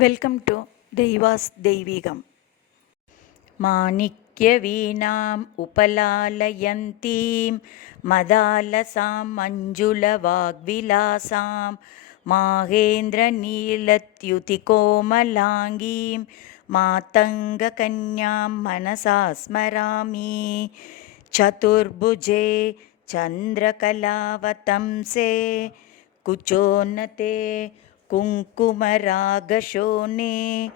Welcome to ദൈവാസ് ദൈവികം. മാണിക്യവീണാം ഉപലാലയന്തീം മദാലസാം മഞ്ജുളവാഗ്വിലാസാം മാഹേന്ദ്രനീലദ്യുതികോമലാംഗീം മാതംഗകന്യാം മനസാ സ്മരാമി. ചതുർഭുജേ ചന്ദ്രകലാവതംസേ കുചോന്നതേ कुङ्कुमरागशोणे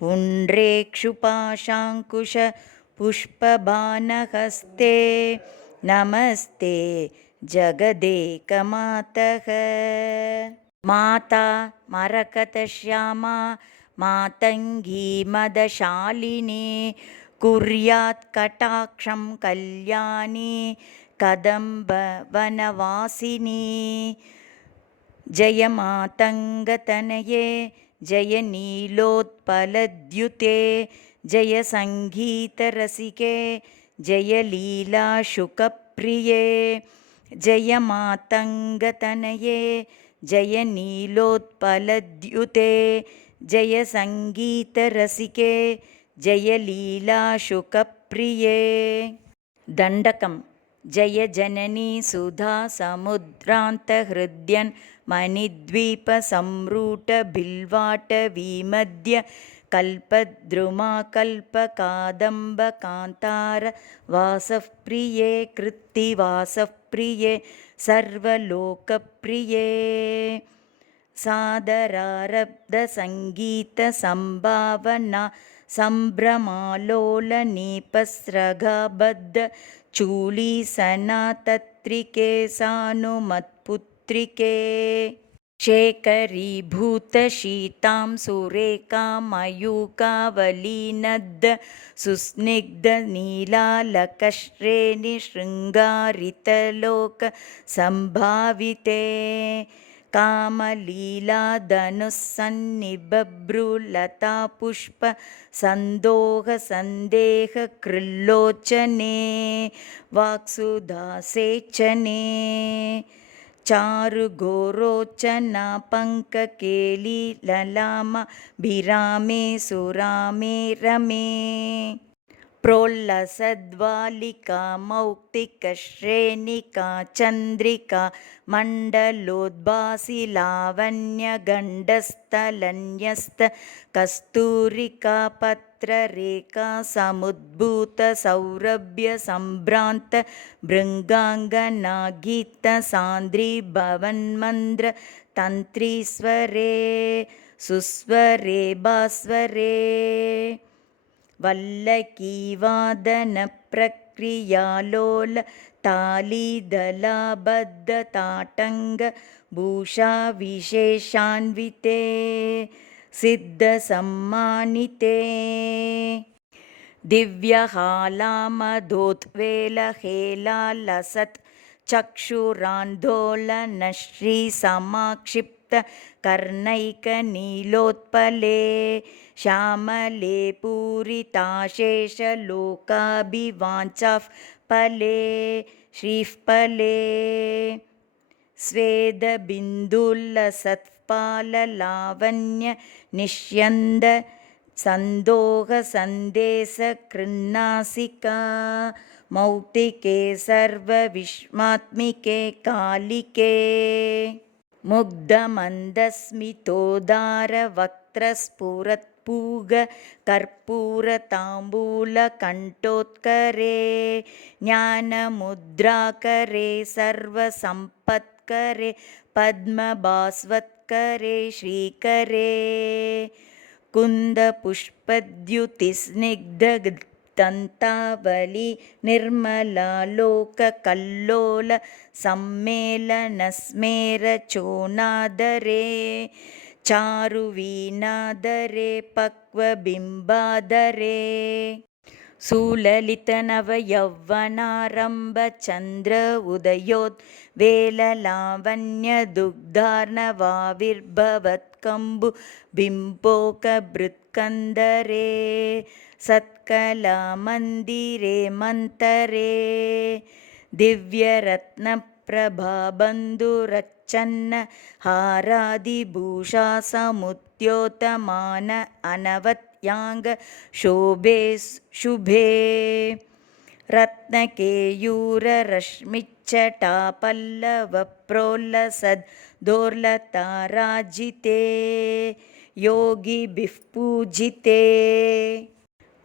पुण्ड्रेक्षुपाशाङ्कुशपुष्पबाणहस्ते नमस्ते जगदेकमातः. माता मरकतश्यामा मातङ्गी मदशालिनी कुर्यात् कटाक्षं कल्याणी कदम्बवनवासिनी. जय मातङ्गतनये जय नीलोत्पलद्युते जय सङ्गीतरसिके जय लीलाशुकप्रिये. जय मातङ्गतनये जय नीलोत्पलद्युते जय सङ्गीतरसिके जय लीलाशुकप्रिये. दण्डकम्. जय जननी सुधा समुद्रान्तहृद्यन् मणिद्वीपसम्रूढबिल्वाटवीमध्य कल्पद्रुमाकल्पकादम्बकान्तार वासःप्रिये कृत्तिवासःप्रिये सर्वलोकप्रिये. सादरारब्धसङ्गीतसम्भावना सम्भ्रमालोलनेपस्रगाबद्ध चूलीसनातत्रिके सानुमत्पुत्रिके. शेखरीभूतशीतां सुरेखामयूकावलीनद्द सुस्निग्धनीलालकश्रेणिशृङ्गारितलोकसम्भाविते. कामलीलाधनुःसन्निबभ्रुलतापुष्प सन्दोहसन्देहकृल्लोचने वाक्सुधासेचने. चारुघोरोचना पङ्ककेलिललामभिरामे सुरामे रमे. प्रोल्लसद्वालिका मौक्तिकश्रेणिका चन्द्रिका मण्डलोद्भासि लावण्यगण्डस्थलन्यस्त कस्तूरिका पत्ररेखा समुद्भूत सौरभ्यसम्भ्रान्त भृङ्गाङ्गना गीतसान्द्री भवन्मन्द्र तन्त्रीस्वरे सुस्वरे भास्वरे. वल्लकीवादनप्रक्रियालोल तालीदलाबद्धताटङ्ग भूषाविशेषान्विते सिद्धसम्मानिते. दिव्यहालामधोद्वेलहेलालसत् चक्षुरान्दोलनश्रीसमाक्षिप्त कर्णैकनीलोत्पले श्यामले पूरिताशेषलोकाभिवाञ्छाः फले श्रीफले. स्वेदबिन्दुल्लसत्पाललावण्य निष्यन्द सन्दोहसन्देशकृन्नासिका मौक्तिके सर्वविश्वात्मिके कालिके. मुग्धमन्दस्मितोदारवक्त्रस्फुरत्पूग कर्पूरताम्बूलकण्ठोत्करे ज्ञानमुद्राकरे सर्वसम्पत्करे पद्मभास्वत्करे श्रीकरे. कुन्दपुष्पद्युतिस्निग्धदन्तावली निर्मलालोककल्लोल सम्मेलनस्मेरचोनादरे चारुवीणादरे पक्वबिम्बादरे. सुललितनवयौवनारम्भचन्द्र उदयोद्वेललावण्यदुग्धार्णवाविर्भवत्कम्बु बिम्बोकभृत्कन्दरे सत्कलामन्दिरे मन्तरे. दिव्यरत्नप्रभाबन्धुरच्युतकरा प्रच्छन्न हारादिभूषा समुद्योतमान अनवत्याङ्ग शोभे शुभे रत्नकेयूररश्मिच्चटापल्लवप्रोल्लसद्दोर्लताराजिते योगिभिः पूजिते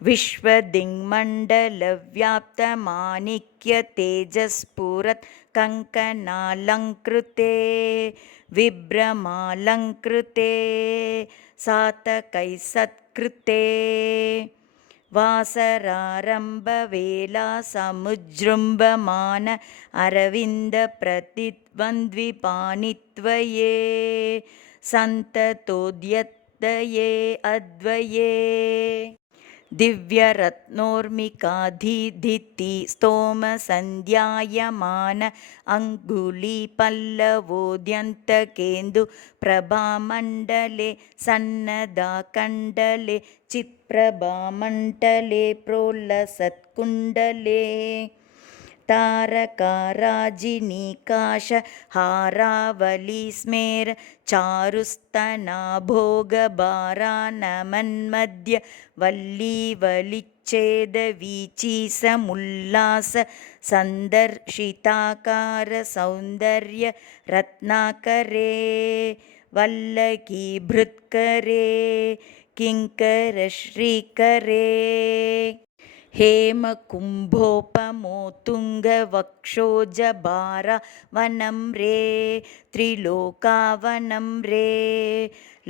विश्वदिङ्मण्डलव्याप्तमाणिक्यतेजस्फुरत् कङ्कणालङ्कृते विभ्रमालङ्कृते सातकैः सत्कृते वासरारम्भवेला समुजृम्भमान अरविन्दप्रतिद्वन्द्विपाणित्वये सन्ततोद्यतये अद्वये दिव्यरत्नोर्मिकाधिदिति स्तोमसन्ध्यायमान अङ्गुलीपल्लवोद्यन्तकेन्दु प्रभामण्डले सन्नदाकण्डले चित्प्रभामण्डले प्रोल्लसत्कुण्डले तारकाराजिनीकाश हारावलीस्मेर चारुस्तनाभोगभारानमन्मध्य वल्लीवलिच्छेदवीचीसमुल्लास सन्दर्शिताकार सौन्दर्य रत्नाकरे वल्लकीभृत्करे किङ्करश्रीकरे हेमकुम्भोपमोतुङ्गवक्षोजभारावनं रे त्रिलोकावनं रे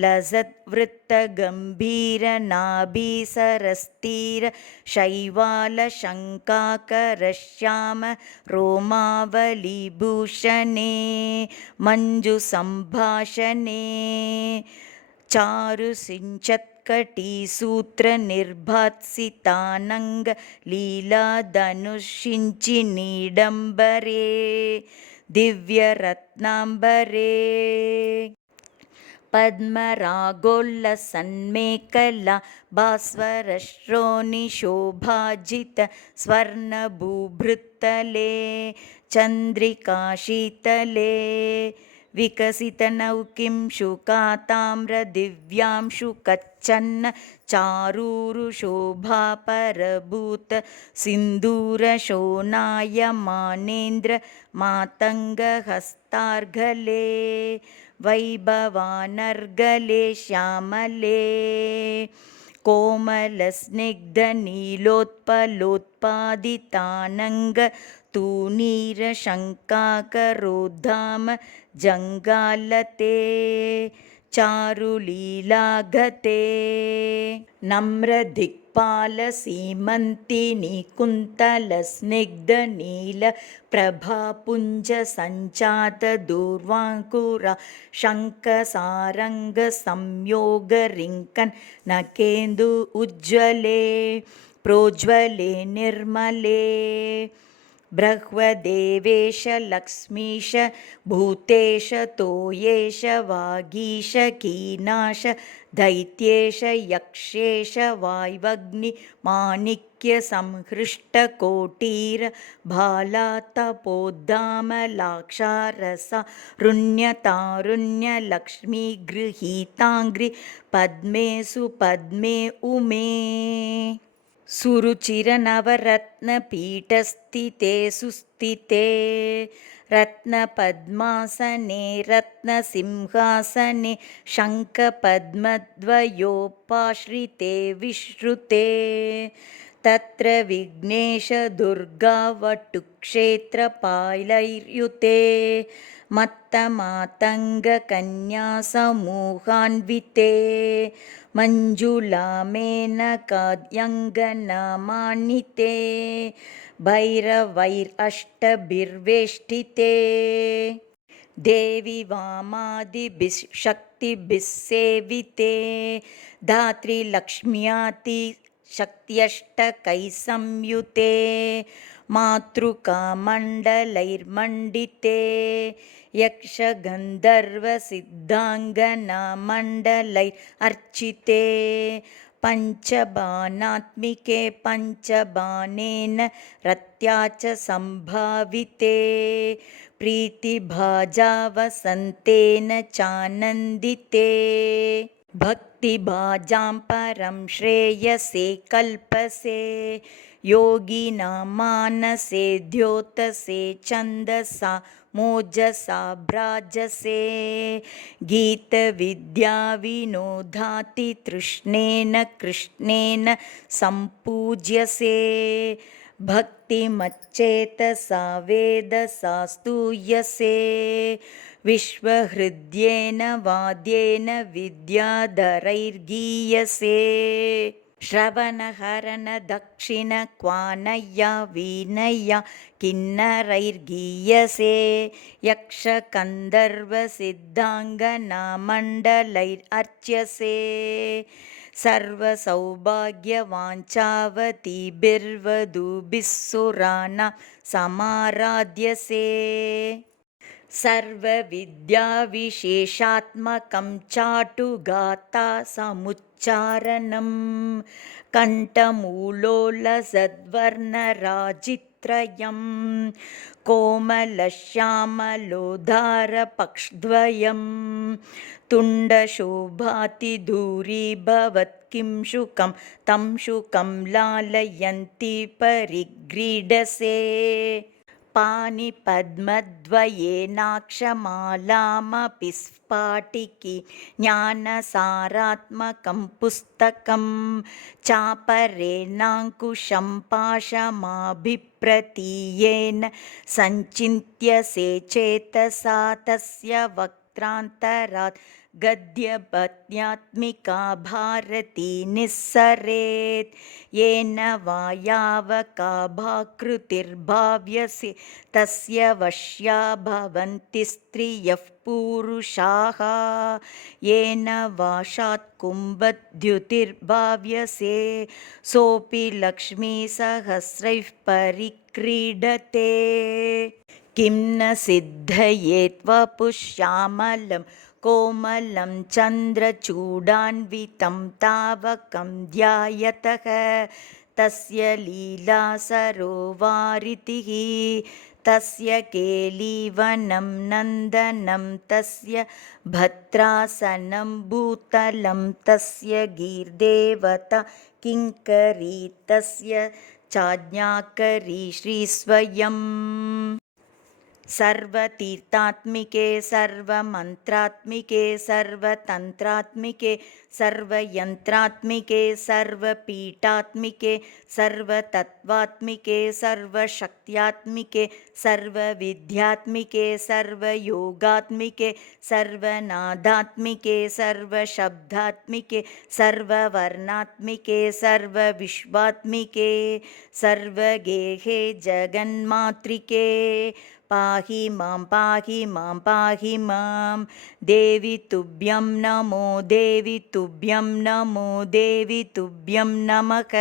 लसद्वृत्तगम्भीरनाभिसरस्थिर शैवालशङ्काकरश्याम रोमावलीभूषणे मञ्जुसम्भाषणे चारुसिञ्चत्कटिसूत्रनिर्भासितानङ्ग लीलाधनुषिञ्चिनीडम्बरे दिव्यरत्नाम्बरे पद्मरागोल्लसन्मेखला भास्वरश्रोणिशोभाजित स्वर्णभूभृत्तले चन्द्रिकाशीतले विकसितनौकिं शुकाताम्रदिव्यांशु कच्छन्न चारूरुशोभापरभूत सिन्दूरशोणायमानेन्द्र मातङ्गहस्तार्घले वैभवानर्गले श्यामले कोमलस्निग्धनीलोत्पलोत्पादितानङ्ग तूणीरशङ्काकरोद्धाम जङ्गालते चारुलीलागते नम्रदिक्पालसीमन्तिनी कुन्तलस्निग्धनीलप्रभापुञ्जसञ्चातदूर्वाङ्कुरा शङ्खसारङ्गसंयोगरिङ्कन् नकेन्दु उज्ज्वले प्रोज्वले निर्मले बृहद्देवेश लक्ष्मीश भूतेश तोयेश वागीश कीनाश दैत्येश यक्षेश वाय्वग्नि माणिक्य संहृष्टकोटीर भालातपोद्दामलाक्षारसा रुण्यतारुण्य लक्ष्मी गृहीताङ्घ्रि पद्मे सुपद्मे उमे सुरुचिरनवरत्नपीठस्थिते सुस्थिते रत्नपद्मासने रत्नसिंहासने शङ्खपद्मद्वयोपाश्रिते विश्रुते तत्र विघ्नेशदुर्गावटुक्षेत्रपालैर्युते मत्तमातङ्गकन्यासमूहान्विते मञ्जुलामेनकाद्यङ्गनामान्विते भैरवैरष्टभिर्वेष्टिते देवी वामादिभिः शक्तिभिः सेविते धात्री लक्ष्म्याति शक्त्यष्टकैः संयुते मातृकामण्डलैर्मण्डिते यक्षगन्धर्वसिद्धाङ्गनामण्डलैर् अर्चिते पञ्चबाणात्मिके पञ्चबाणेन रत्या च सम्भाविते प्रीतिभाजावसन्तेन चानन्दिते भक्तिभाजां परं श्रेयसे कल्पसे योगिनां मानसे द्योतसे छन्दसा मोजसा भ्राजसे गीतविद्याविनोदाति तृष्णेन कृष्णेन सम्पूज्यसे भक्तिमच्चेतसा वेदसा स्तूयसे विश्वहृद्येन वाद्येन विद्याधरैर्गीयसे श्रवणहरणदक्षिणक्वानय्या वीणया किन्नरैर्गीयसे यक्षगन्धर्वसिद्धाङ्गनामण्डलैरर्च्यसे सर्वसौभाग्यवाञ्छावतीभिर्वधूभिः सुराणां समाराध्यसे सर्वविद्याविशेषात्मकं चाटुगाता समुच्चारणं कण्ठमूलोलसद्वर्णराजित्रयं कोमलश्यामलोदारपक्ष्द्वयं तुण्डशोभाति दूरीभवत्किं शुकं तं शुकं लालयन्ती परिग्रीडसे पाणिपद्मद्वयेनाक्षमालामपि स्फाटिकी ज्ञानसारात्मकं पुस्तकं चापरेणाङ्कुशं पाशमाभिप्रतीयेन सञ्चिन्त्यसे चेतसा तस्य वक्त्रान्तरात् गद्यपद्यात्मिका भारती निस्सरेत् येन वा यावकाभाकृतिर्भाव्यसे तस्य वश्या भवन्ति स्त्रियः पुरुषाः येन वाशात्कुम्भद्युतिर्भाव्यसे सोऽपि लक्ष्मीसहस्रैः परिक्रीडते किं न सिद्धयेत् वपुश्यामलं कोमलं चन्द्रचूडान्वितं तावकं ध्यायतः तस्य लीलासरोवारितिः तस्य केलीवनं नन्दनं तस्य भद्रासनं भूतलं तस्य गीर्देवता किङ्करी तस्य चाज्ञाकरी श्रीस्वयम् सर्वतीर्थात्मिके सर्वमन्त्रात्मिके सर्वतन्त्रात्मिके सर्वयन्त्रात्मिके सर्वपीठात्मिके सर्वतत्त्वात्मिके सर्वशक्त्यात्मिके सर्वविद्यात्मिके सर्वयोगात्मिके सर्वनादात्मिके सर्वशब्दात्मिके सर्ववर्णात्मिके सर्वविश्वात्मिके सर्वगेहे जगन्मातृके पाहि मां पाहि मां पाहि मां देवी तुभ्यं नमो देवी तुभ्यं नमो देवी तुभ्यं नमः।